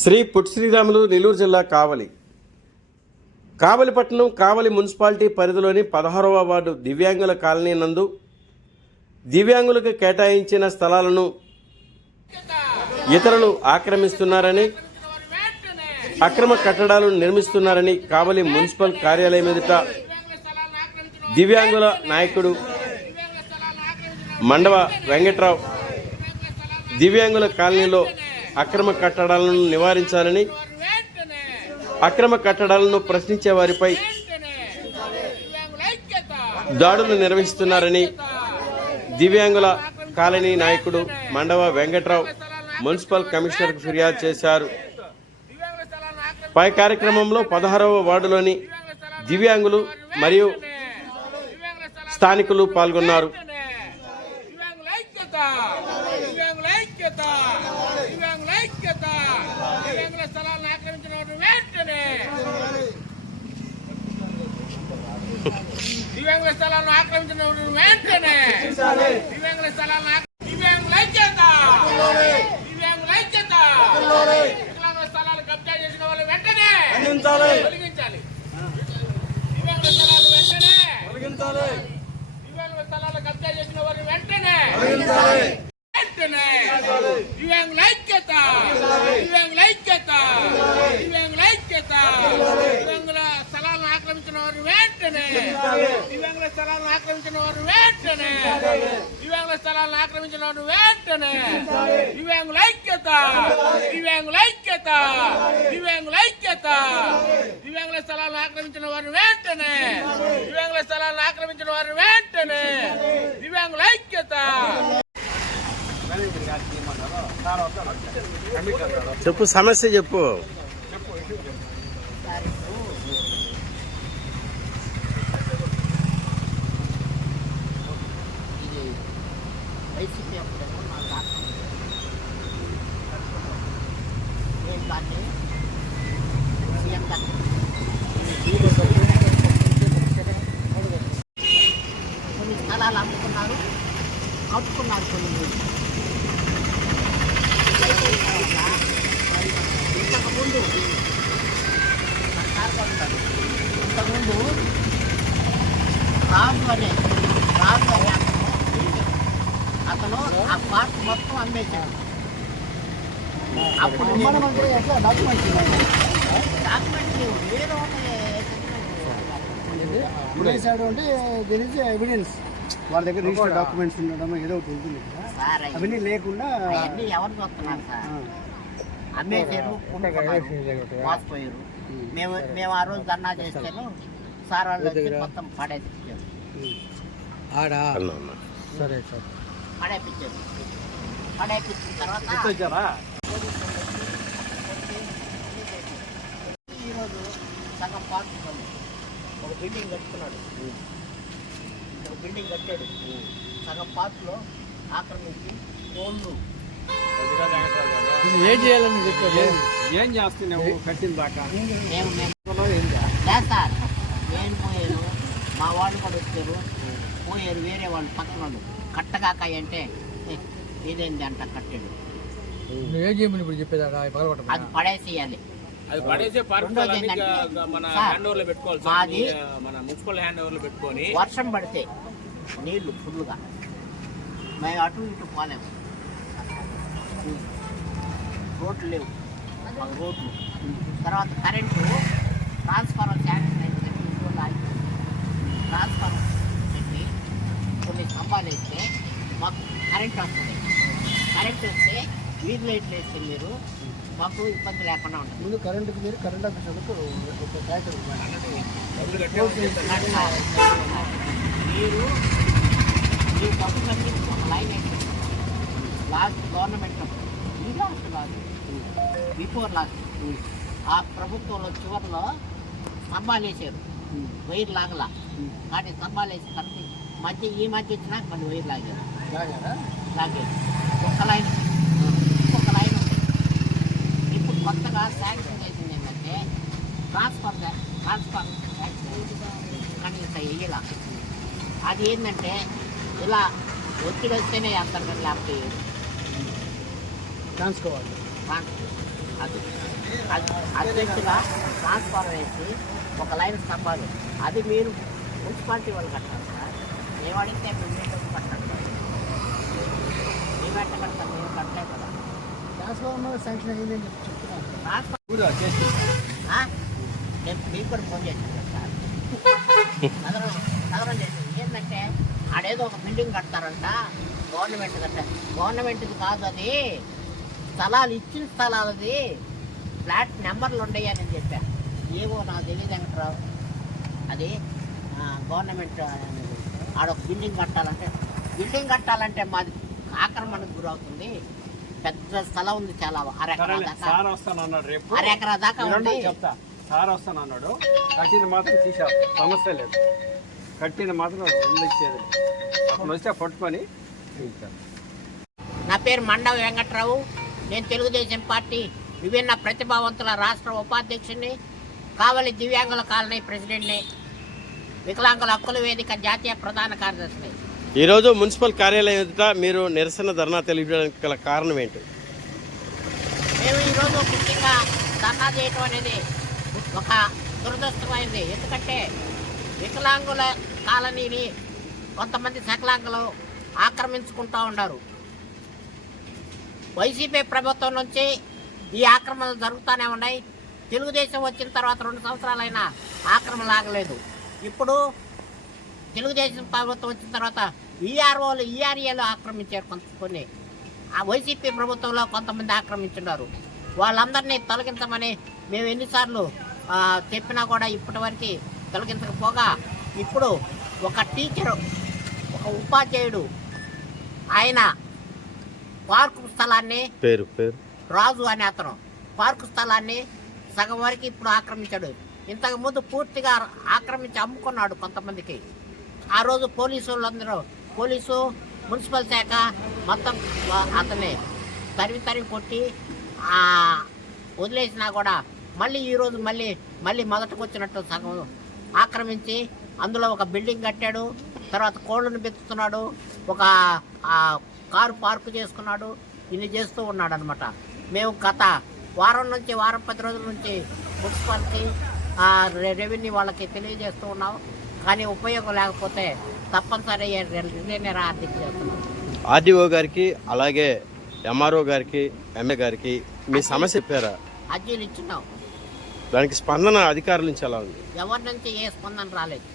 శ్రీ పుట్టి శ్రీరాములు నెల్లూరు జిల్లా కావలిపట్నం కావలి మున్సిపాలిటీ పరిధిలోని 16వ వార్డు దివ్యాంగుల కాలనీ నందు దివ్యాంగులకు కేటాయించిన స్థలాలను ఇతరులు ఆక్రమిస్తున్నారని, అక్రమ కట్టడాలను నిర్మిస్తున్నారని కావలి మున్సిపల్ కార్యాలయం ఎదుట దివ్యాంగుల నాయకుడు మండవ వెంకట్రావు దివ్యాంగుల కాలనీలో అక్రమ కట్టడాలను నివారించాలని, అక్రమ కట్టడాలను ప్రశ్నించే వారిపై దాడులు నిర్వహిస్తున్నారని దివ్యాంగుల కాలనీ నాయకుడు మండవ వెంకట్రావు మున్సిపల్ కమిషనర్కు ఫిర్యాదు చేశారు. పై కార్యక్రమంలో 16వ వార్డులోని దివ్యాంగులు మరియు స్థానికులు పాల్గొన్నారు. దివ్యాంగుల స్థలాలను ఆక్రమించిన వెంటనే దివ్యాంగుల స్థలాలను దివ్యాంగుల ఐక్యత వికలాంగుల స్థలాలు కబ్జా చేసిన వాళ్ళు వెంటనే తొలగించాలి. దివ్యాంగుల స్థలాలు వెంటనే దివ్యాంగుల స్థలాలు కబ్జా చేసిన వాళ్ళు వెంటనే దివ్యాంగుల ఐక్యత దివ్యాంగుల స్థలాలను ఆక్రమించిన వారు వెంటనే దివ్యాంగుల స్థలాలను ఆక్రమించిన వారు వెంటనే దివ్యాంగుల స్థలాలను ఆక్రమించిన వారు వెంటనే దివ్యాంగుల ఐక్యత దివ్యాంగుల స్థలాలను ఆక్రమించిన వారు వెంటనే దివ్యాంగుల స్థలాలను ఆక్రమించిన వారు వెంటనే దివ్యాంగుల ఐక్యత. చెప్పు, సమస్య చెప్పు. వైసీపీ అప్పుడేమో నా దాకా నేను దాన్ని సీఎం కొన్ని స్థలాలు అమ్ముకున్నారు, కొన్ని ఇంతకుముందు రాజు అనే అతను ఆ పార్ట్ మొత్తం అమ్మేశాడు. అప్పుడు డాక్యుమెంట్ వేసాడు అంటే దీని ఎవిడెన్స్ వాళ్ళ దగ్గర రిజిస్టర్ డాక్యుమెంట్స్ ఉండడం ఏదో ఒకటి ఉంటుంది. అవన్నీ లేకుండా అవన్నీ ఎవరు చూస్తున్నారు సార్? అమ్మేశారు, మోసపోయారు. మేము ఆ రోజు ధర్నా చేస్తాను సార్ వాళ్ళు వచ్చి మొత్తం పడేపించారు. సరే సార్, పడేపించిన తర్వాత ఈరోజు సగం పార్టీ ఒక బిల్డింగ్ కట్టుకున్నాడు, సగం పార్టీలో ఆక్రమించి ఫోన్లు ఏం చేయాలని చెప్పారు? ఏం చేస్తున్నావు కట్టిన దాకా? సార్ నేను పోయాను, మా వాళ్ళు కూడా వచ్చారు, పోయారు వేరే వాళ్ళు పక్కన వాళ్ళు కట్టగాకాయ అంటే ఇదేంది అంట కట్టాడు. ఏం చేయమని ఇప్పుడు చెప్పేదా? అది పడేసేయాలి. వర్షం పడితే నీళ్లు ఫుల్గా మేము అటు ఇటు పోలేము, రోడ్లు లేవు, మాకు రోడ్లు. తర్వాత కరెంటు ట్రాన్స్ఫార్మర్ శాంక్షన్ అయింది, ట్రాన్స్ఫార్మర్ పెట్టి కొన్ని స్తంభాలు వేస్తే మాకు కరెంట్ వస్తుంది. కరెంట్ వస్తే వీధి లైట్లు వేస్తే మీరు మాకు ఇబ్బంది లేకుండా ఉంటుంది. ముందు కరెంటుకి మీరు కరెంట్ ఆఫీసర్లకు ఒక ట్యాక్టర్ మీరు ఈ డబ్బులన్నీ ఒక లైన్ వేసి లాస్ట్ గవర్నమెంట్ ఈ లాస్ట్ బిఫోర్ లాస్ట్ ఆ ప్రభుత్వంలో చివరిలో స్తంభాలు వేసారు, వైర్ లాగలా. కానీ స్తంభాలు వేసి కట్టి ఈ మధ్య వచ్చినా మళ్ళీ వైర్ లాగారు. ఒక లైన్ ఇప్పుడు కొత్తగా శాంక్షన్ చేసింది ఏంటంటే ట్రాన్స్ఫర్ కానీ ఇంత వేయాల. అది ఏంటంటే ఇలా ఒత్తిడి వస్తేనే వేస్తారు, కానీ లేకపోతే ట్రాన్స్కోవాలి. అది అధ్యక్షుగా ట్రాన్స్ఫార్మర్ వేసి ఒక లైన్ స్తంభాలు అది మీరు మున్సిపాలిటీ వాళ్ళు కట్టాలి సార్. మేము అడిగితే మీరు కట్టాలి సార్. మేము ఎట్ట కడతాం? మేము కట్టలేదు కదా. ట్రాన్స్ఫార్మర్ శాంక్షన్ అయ్యిందని చెప్పి చెప్తున్నాను. నేను మీకు కూడా ఫోన్ చేశాను సార్. నగరం చేసింది ఏంటంటే ఆడేదో ఒక బిల్డింగ్ కడతారంట, గవర్నమెంట్ది కాదు అది, స్థలాలు ఇచ్చిన స్థలాలు, అది ఫ్లాట్ నెంబర్లు ఉండేయని చెప్పా. ఏవో నాకు తెలియదు వెంకట్రావు, అది గవర్నమెంట్ ఆడొక బిల్డింగ్ కట్టాలంటే మాది ఆక్రమణకు గురవుతుంది. పెద్ద స్థలం ఉంది, చాలా అరెకరా దాకా ఉంది. చెప్తా, సార్ వస్తానన్నాడు. కట్టిన మాత్రం తీసేస్తాం, సమస్య లేదు. కట్టిన మాత్రం ఇచ్చేది అతను వస్తే పట్టుకొని. నా పేరు మండవ వెంకట్రావు. నేను తెలుగుదేశం పార్టీ విభిన్న ప్రతిభావంతుల రాష్ట్ర ఉపాధ్యక్షుడిని, కావలి దివ్యాంగుల కాలనీ ప్రెసిడెంట్ని, వికలాంగుల హక్కుల వేదిక జాతీయ ప్రధాన కార్యదర్శిని. ఈరోజు మున్సిపల్ కార్యాలయం ఎదుట మీరు నిరసన ధర్నా తెలియజేయడానికి గల కారణం ఏంటి? మేము ఈరోజు ముఖ్యంగా ధర్నా చేయటం అనేది ఒక దురదృష్టమైంది. ఎందుకంటే వికలాంగుల కాలనీని కొంతమంది సకలాంగులు ఆక్రమించుకుంటూ ఉన్నారు. వైసీపీ ప్రభుత్వం నుంచి ఈ ఆక్రమణలు జరుగుతూనే ఉన్నాయి. తెలుగుదేశం వచ్చిన తర్వాత 2 సంవత్సరాలైనా ఆక్రమణ ఆగలేదు. ఇప్పుడు తెలుగుదేశం ప్రభుత్వం వచ్చిన తర్వాత ఈఆర్ఓలు ఈఆర్ఏలు ఆక్రమించారు కొన్ని. ఆ వైసీపీ ప్రభుత్వంలో కొంతమంది ఆక్రమించున్నారు. వాళ్ళందరినీ తొలగించమని మేము ఎన్నిసార్లు చెప్పినా కూడా ఇప్పటి వరకు తొలగించకపోగా, ఇప్పుడు ఒక టీచరు, ఒక ఉపాధ్యాయుడు, ఆయన పార్కు స్థలాన్ని పేరు రాజు అనే అతను పార్కు స్థలాన్ని సగం వరకు ఇప్పుడు ఆక్రమించాడు. ఇంతకుముందు పూర్తిగా ఆక్రమించి అమ్ముకున్నాడు కొంతమందికి. ఆ రోజు పోలీసు మున్సిపల్ శాఖ మొత్తం అతన్ని తరిమి కొట్టి వదిలేసినా కూడా మళ్ళీ ఈరోజు మళ్ళీ మొదటికి వచ్చినట్టు సగం ఆక్రమించి అందులో ఒక బిల్డింగ్ కట్టాడు. తర్వాత కోళ్ళను పెంచుతున్నాడు, ఒక కారు పార్కు చేసుకున్నాడు. ఇన్ని చేస్తూ ఉన్నాడు అనమాట. మేము గత వారం 10 రోజుల నుంచి మున్సిపాలిటీ రెవెన్యూ వాళ్ళకి తెలియజేస్తూ ఉన్నాం. కానీ ఉపయోగం లేకపోతే తప్పనిసరి ఆర్థిక చేస్తున్నాం. ఆర్డీఓ గారికి, అలాగే ఎంఆర్ఓ గారికి, ఎంఏ గారికి మీ సమస్య చెప్పారా? అర్జీలు ఇచ్చినాం. దానికి స్పందన అధికారుల నుంచి ఎలా ఉంది? ఎవరి నుంచి ఏ స్పందన రాలేదు.